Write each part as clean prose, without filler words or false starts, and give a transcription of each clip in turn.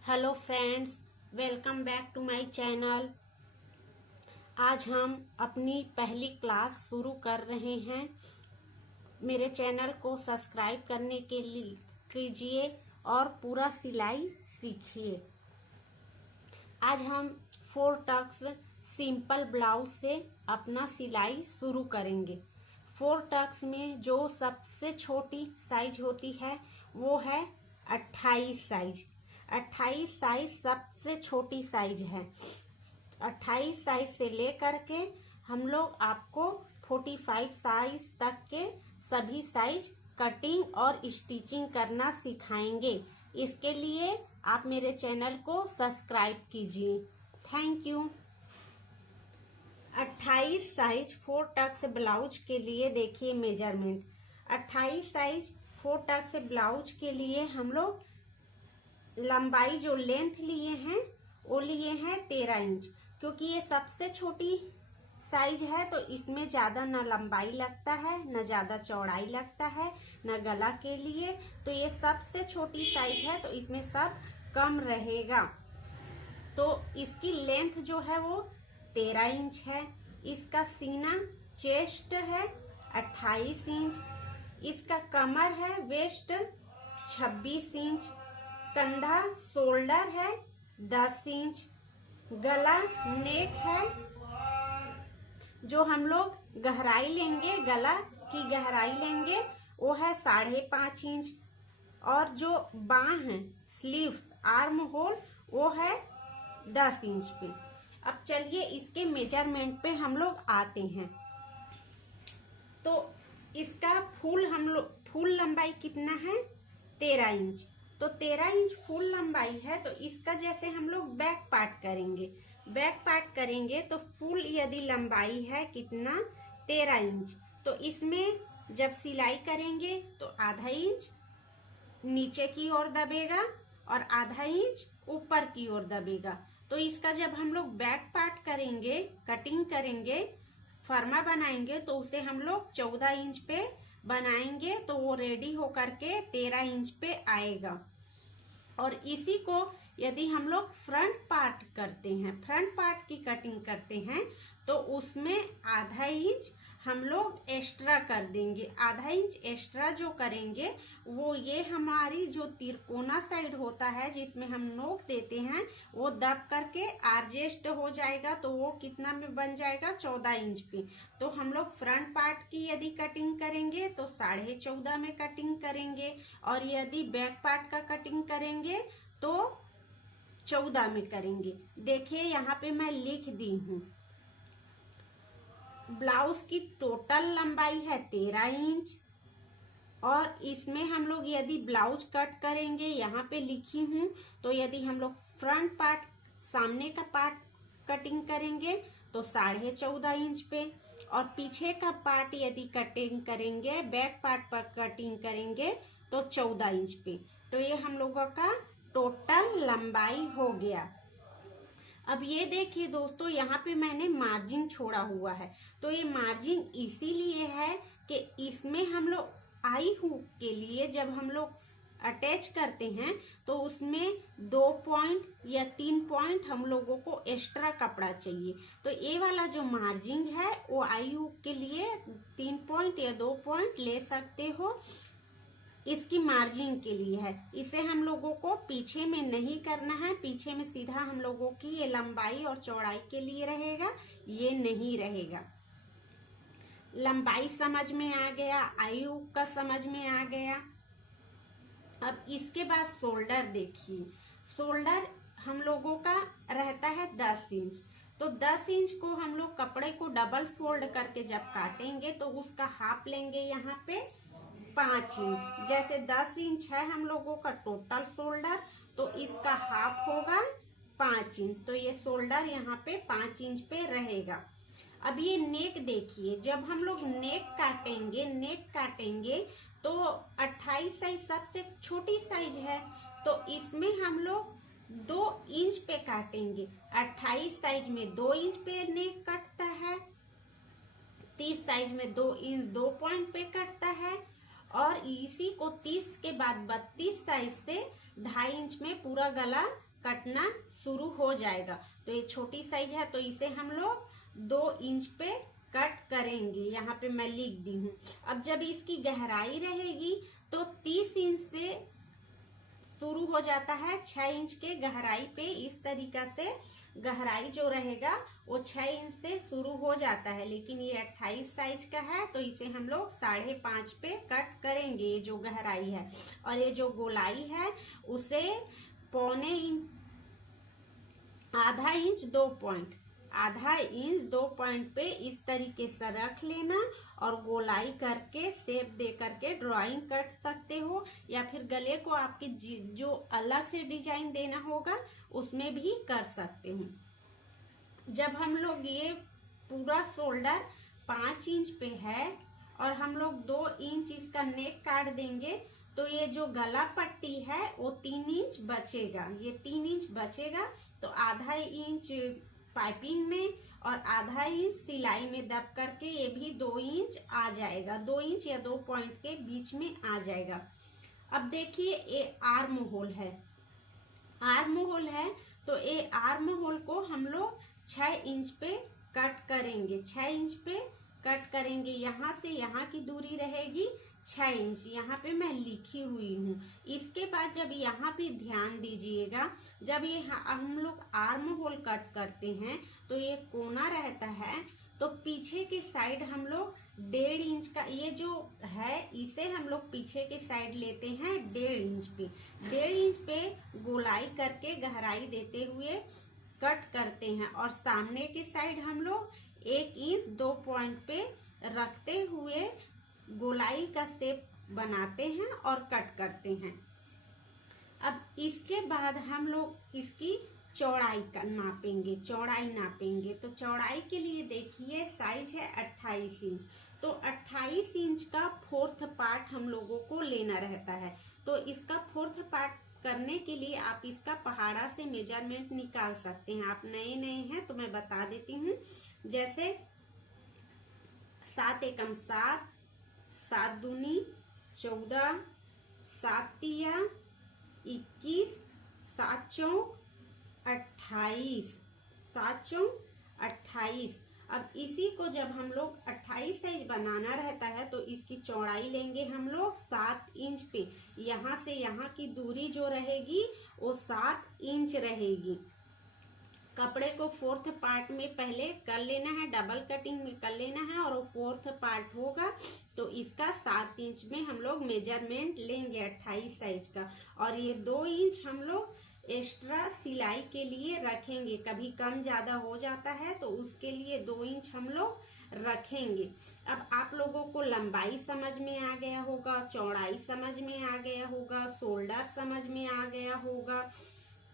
Hello friends, welcome back to my channel. आज हम अपनी पहली क्लास शुरू कर रहे हैं। मेरे चैनल को सब्सक्राइब करने के लिए कीजिए और पूरा सिलाई सीखिए। आज हम 4 टक्स सिंपल ब्लाउज से अपना सिलाई शुरू करेंगे। 4 टक्स में जो सबसे छोटी साइज होती है वो है 28 साइज। 28 साइज सबसे छोटी साइज है। 28 साइज से लेकर के हम लोग आपको 45 साइज तक के सभी साइज कटिंग और स्टिचिंग करना सिखाएंगे। इसके लिए आप मेरे चैनल को सब्सक्राइब कीजिए। Thank you. 28 size 4 tucks blouse के लिए देखिए मेजरमेंट। 28 साइज 4 टक्स ब्लाउज के लिए हम लोग लंबाई जो लेंथ लिए हैं वो लिए हैं 13 इंच, क्योंकि ये सबसे छोटी साइज है तो इसमें ज्यादा न लंबाई लगता है न ज्यादा चौड़ाई लगता है न गला के लिए। तो ये सबसे छोटी साइज है तो इसमें सब कम रहेगा। तो इसकी लेंथ जो है वो 13 इंच है। इसका सीना चेस्ट है 28 इंच। इसका कमर है वेस्ट 26 इंच। कंधा शोल्डर है 10 इंच। गला नेक है, जो हम लोग गहराई लेंगे, गला की गहराई लेंगे वो है 5.5 इंच। और जो बाह है स्लीव्स आर्म होल वो है 10 इंच पे। अब चलिए इसके मेजरमेंट पे हम लोग आते हैं। तो इसका फुल लंबाई कितना है 13 इंच। तो 13 इंच फुल लंबाई है तो इसका जैसे हम लोग बैक पार्ट करेंगे तो फुल यदि लंबाई है कितना 13 इंच, तो इसमें जब सिलाई करेंगे तो आधा इंच नीचे की ओर दबेगा और आधा इंच ऊपर की ओर दबेगा। तो इसका जब हम लोग बैक पार्ट करेंगे, कटिंग करेंगे, फर्मा बनाएंगे तो उसे हम लोग 14 इंच पे बनाएंगे तो वो रेडी होकर के 13 इंच पे आएगा। और इसी को यदि हम लोग फ्रंट पार्ट करते हैं, फ्रंट पार्ट की कटिंग करते हैं तो उसमें आधा इंच हम लोग एक्स्ट्रा कर देंगे। आधा इंच एक्स्ट्रा जो करेंगे वो ये हमारी जो तिरकोना साइड होता है जिसमें हम नोक देते हैं वो दब करके एडजस्ट हो जाएगा। तो वो कितना में बन जाएगा 14 इंच पे। तो हम लोग फ्रंट पार्ट की यदि कटिंग करेंगे तो 14.5 में कटिंग करेंगे और यदि बैक पार्ट का कटिंग करेंगे तो 14 में करेंगे। देखिए यहाँ पे मैं लिख दी हूँ। ब्लाउज की टोटल लंबाई है 13 इंच और इसमें हम लोग यदि ब्लाउज कट करेंगे, यहाँ पे लिखी हूँ, तो यदि हम लोग फ्रंट पार्ट सामने का पार्ट कटिंग करेंगे तो 14.5 इंच पे और पीछे का पार्ट यदि कटिंग करेंगे, बैक पार्ट पर कटिंग करेंगे तो 14 इंच पे। तो ये हम लोगों का टोटल लंबाई हो गया। अब ये देखिए दोस्तों, यहाँ पे मैंने मार्जिन छोड़ा हुआ है। तो ये मार्जिन इसीलिए है कि इसमें हम लोग आई हुक के लिए जब हम लोग अटैच करते हैं तो उसमें 2 पॉइंट या 3 पॉइंट हम लोगों को एक्स्ट्रा कपड़ा चाहिए। तो ये वाला जो मार्जिन है वो आई हुक के लिए 3 पॉइंट या 2 पॉइंट ले सकते हो, इसकी मार्जिन के लिए है। इसे हम लोगों को पीछे में नहीं करना है। पीछे में सीधा हम लोगों की ये लंबाई और चौड़ाई के लिए रहेगा, ये नहीं रहेगा। लंबाई समझ में आ गया, आई हुक का समझ में आ गया। अब इसके बाद शोल्डर देखिए। शोल्डर हम लोगों का रहता है 10 इंच। तो 10 इंच को हम लोग कपड़े को डबल फोल्ड करके जब काटेंगे तो उसका हाफ लेंगे यहाँ पे 5 इंच। जैसे 10 इंच है हम लोगों का टोटल शोल्डर तो इसका हाफ होगा 5 इंच। तो ये शोल्डर यहाँ पे 5 इंच पे रहेगा। अब ये नेक देखिए, जब हम लोग नेक काटेंगे तो 28 साइज सबसे छोटी साइज है तो इसमें हम लोग 2 इंच पे काटेंगे। 28 साइज में 2 इंच पे नेक कटता है, 30 साइज में 2 इंच 2 पॉइंट पे कटता है और इसी को 30 के बाद 32 साइज से 2.5 इंच में पूरा गला कटना शुरू हो जाएगा। तो ये छोटी साइज है तो इसे हम लोग 2 इंच पे कट करेंगे। यहाँ पे मैं लिख दी हूँ। अब जब इसकी गहराई रहेगी तो 30 इंच से शुरू हो जाता है 6 इंच के गहराई पे। इस तरीका से गहराई जो रहेगा वो 6 इंच से शुरू हो जाता है, लेकिन ये 28 साइज का है तो इसे हम लोग 5.5 पे कट करेंगे, ये जो गहराई है। और ये जो गोलाई है उसे पौने इंच, आधा इंच 2 पॉइंट, आधा इंच 2 पॉइंट पे इस तरीके से रख लेना और गोलाई करके शेप दे करके ड्राइंग कर सकते हो, या फिर गले को आपके जो अलग से डिजाइन देना होगा उसमें भी कर सकते हो। जब हम लोग ये पूरा शोल्डर 5 इंच पे है और हम लोग 2 इंच इसका नेक काट देंगे तो ये जो गला पट्टी है वो 3 इंच बचेगा, ये 3 इंच बचेगा। तो आधा इंच पाइपिंग में और आधा इंच सिलाई में दब करके ये भी 2 इंच आ जाएगा, 2 इंच या 2 पॉइंट के बीच में आ जाएगा। अब देखिए ये आर्म होल है, आर्म होल है तो ये आर्म होल को हम लोग 6 इंच पे कट करेंगे, 6 इंच पे कट करेंगे। यहाँ से यहाँ की दूरी रहेगी 6 इंच, यहाँ पे मैं लिखी हुई हूँ। इसके बाद जब यहाँ पे ध्यान दीजिएगा, जब ये हम लोग आर्म होल कट करते हैं तो ये कोना रहता है तो पीछे के साइड हम लोग 1.5 इंच का, ये जो है इसे हम लोग पीछे के साइड लेते हैं 1.5 इंच पे, 1.5 इंच पे गोलाई करके गहराई देते हुए कट करते हैं। और सामने के साइड हम लोग 1 इंच 2 पॉइंट पे रखते हुए गोलाई का शेप बनाते हैं और कट करते हैं। अब इसके बाद हम लोग इसकी चौड़ाई का नापेंगे, चौड़ाई नापेंगे। तो चौड़ाई के लिए देखिए साइज है 28 इंच, तो 28 इंच का 4th पार्ट हम लोगों को लेना रहता है। तो इसका 4th पार्ट करने के लिए आप इसका पहाड़ा से मेजरमेंट निकाल सकते हैं। आप नए हैं तो मैं बता देती हूँ। जैसे 7 एकम 7, 7 दूनी 14, 7 तिया 21, 7 चौक 28, 7 चौक 28। अब इसी को जब हम लोग 28 साइज बनाना रहता है तो इसकी चौड़ाई लेंगे हम लोग 7 इंच पे। यहाँ से यहाँ की दूरी जो रहेगी वो 7 इंच रहेगी। कपड़े को 4th पार्ट में पहले कर लेना है, डबल कटिंग में कर लेना है और वो 4th पार्ट होगा तो इसका 7 इंच में हम लोग मेजरमेंट लेंगे 28 साइज का। और ये 2 इंच हम लोग एक्स्ट्रा सिलाई के लिए रखेंगे, कभी कम ज्यादा हो जाता है तो उसके लिए 2 इंच हम लोग रखेंगे। अब आप लोगों को लंबाई समझ में आ गया होगा, चौड़ाई समझ में आ गया होगा, शोल्डर समझ में आ गया होगा,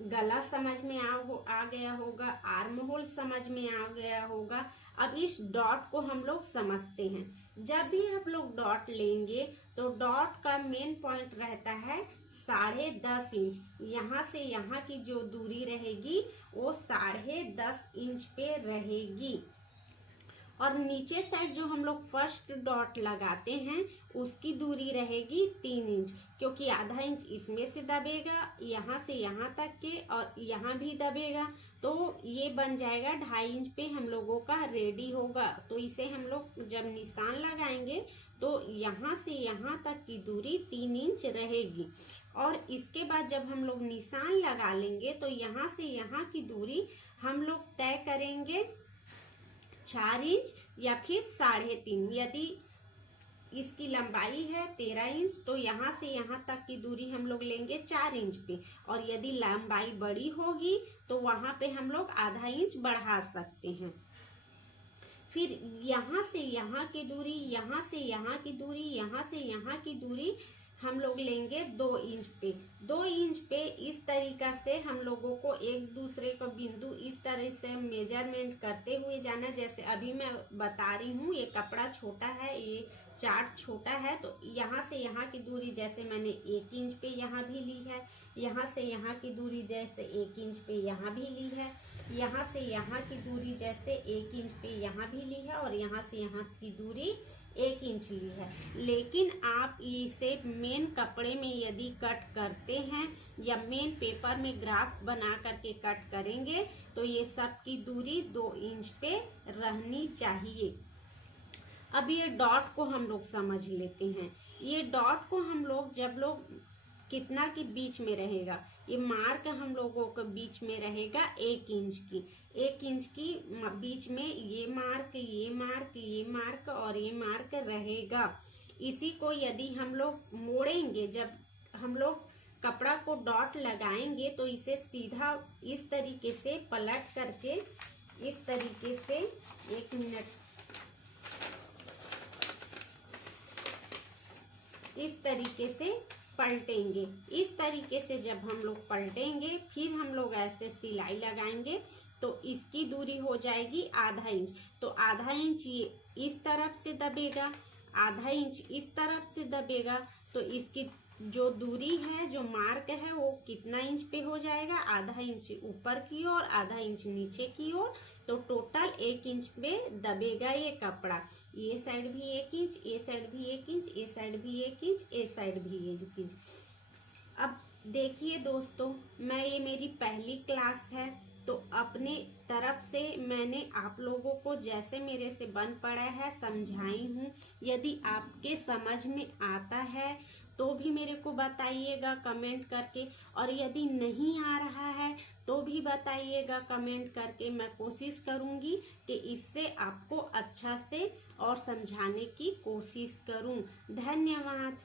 गला समझ में आ गया होगा, आर्म होल समझ में आ गया होगा। अब इस डॉट को हम लोग समझते हैं। जब भी आप लोग डॉट लेंगे तो डॉट का मेन पॉइंट रहता है 10.5 इंच। यहाँ से यहाँ की जो दूरी रहेगी वो 10.5 इंच पे रहेगी। और नीचे साइड जो हम लोग फर्स्ट डॉट लगाते हैं उसकी दूरी रहेगी 3 इंच, क्योंकि आधा इंच इसमें से दबेगा यहाँ से यहाँ तक के और यहाँ भी दबेगा, तो ये बन जाएगा 2.5 इंच पे हम लोगों का रेडी होगा। तो इसे हम लोग जब निशान लगाएंगे तो यहाँ से यहाँ तक की दूरी 3 इंच रहेगी। और इसके बाद जब हम लोग निशान लगा लेंगे तो यहाँ से यहाँ की दूरी हम लोग तय करेंगे 4 इंच या फिर 3.5। यदि इसकी लंबाई है 13 इंच तो यहाँ से यहाँ तक की दूरी हम लोग लेंगे 4 इंच पे, और यदि लंबाई बड़ी होगी तो वहां पे हम लोग आधा इंच बढ़ा सकते हैं। फिर यहाँ से यहाँ की दूरी, यहाँ से यहाँ की दूरी, यहाँ से यहाँ की दूरी हम लोग लेंगे 2 इंच पे। 2 इंच पे इस तरीका से हम लोगों को एक दूसरे का बिंदु इस तरह से मेजरमेंट करते हुए जाना। जैसे अभी मैं बता रही हूँ, ये कपड़ा छोटा है, ये चार्ट छोटा है, तो यहाँ से यहाँ की दूरी जैसे मैंने 1 इंच पे यहाँ भी ली है, यहाँ से यहाँ की दूरी जैसे 1 इंच पे यहाँ भी ली है, यहाँ से यहाँ की दूरी जैसे 1 इंच पे यहाँ भी ली है, और यहाँ से यहाँ की दूरी 1 इंच ली है। लेकिन आप इसे मेन कपड़े में यदि कट करते करते हैं या मेन पेपर में ग्राफ बना करके कट करेंगे तो ये सब की दूरी 2 इंच पे रहनी चाहिए। अब ये डॉट को हम लोग समझ लेते हैं। ये डॉट को हम लोग जब लोग कितना के बीच में रहेगा, ये मार्क हम लोगों के बीच में रहेगा 1 इंच की। 1 इंच की बीच में ये मार्क, ये मार्क, ये मार्क और ये मार्क रहेगा। इसी को यदि हम लोग मोड़ेंगे, जब हम लोग कपड़ा को डॉट लगाएंगे तो इसे सीधा इस तरीके से पलट करके, इस तरीके से, 1 मिनट, इस तरीके से पलटेंगे। इस तरीके से जब हम लोग पलटेंगे फिर हम लोग ऐसे सिलाई लगाएंगे तो इसकी दूरी हो जाएगी आधा इंच। तो आधा इंच ये इस तरफ से दबेगा, आधा इंच इस तरफ से दबेगा, तो इसकी जो दूरी है, जो मार्क है, वो कितना इंच पे हो जाएगा, आधा इंच ऊपर की ओर, आधा इंच नीचे की ओर। तो टोटल 1 इंच पे दबेगा ये कपड़ा। ये साइड भी 1 इंच, ये साइड भी 1 इंच, ये साइड भी 1 इंच, ये साइड भी 1 इंच। अब देखिए दोस्तों, ये मेरी पहली क्लास है तो अपने तरफ से मैंने आप लोगों को जैसे मेरे से बन पड़ा है समझाई हूँ। यदि आपके समझ में आता है तो भी मेरे को बताइएगा कमेंट करके, और यदि नहीं आ रहा है तो भी बताइएगा कमेंट करके। मैं कोशिश करूंगी कि इससे आपको अच्छा से और समझाने की कोशिश करूं। धन्यवाद।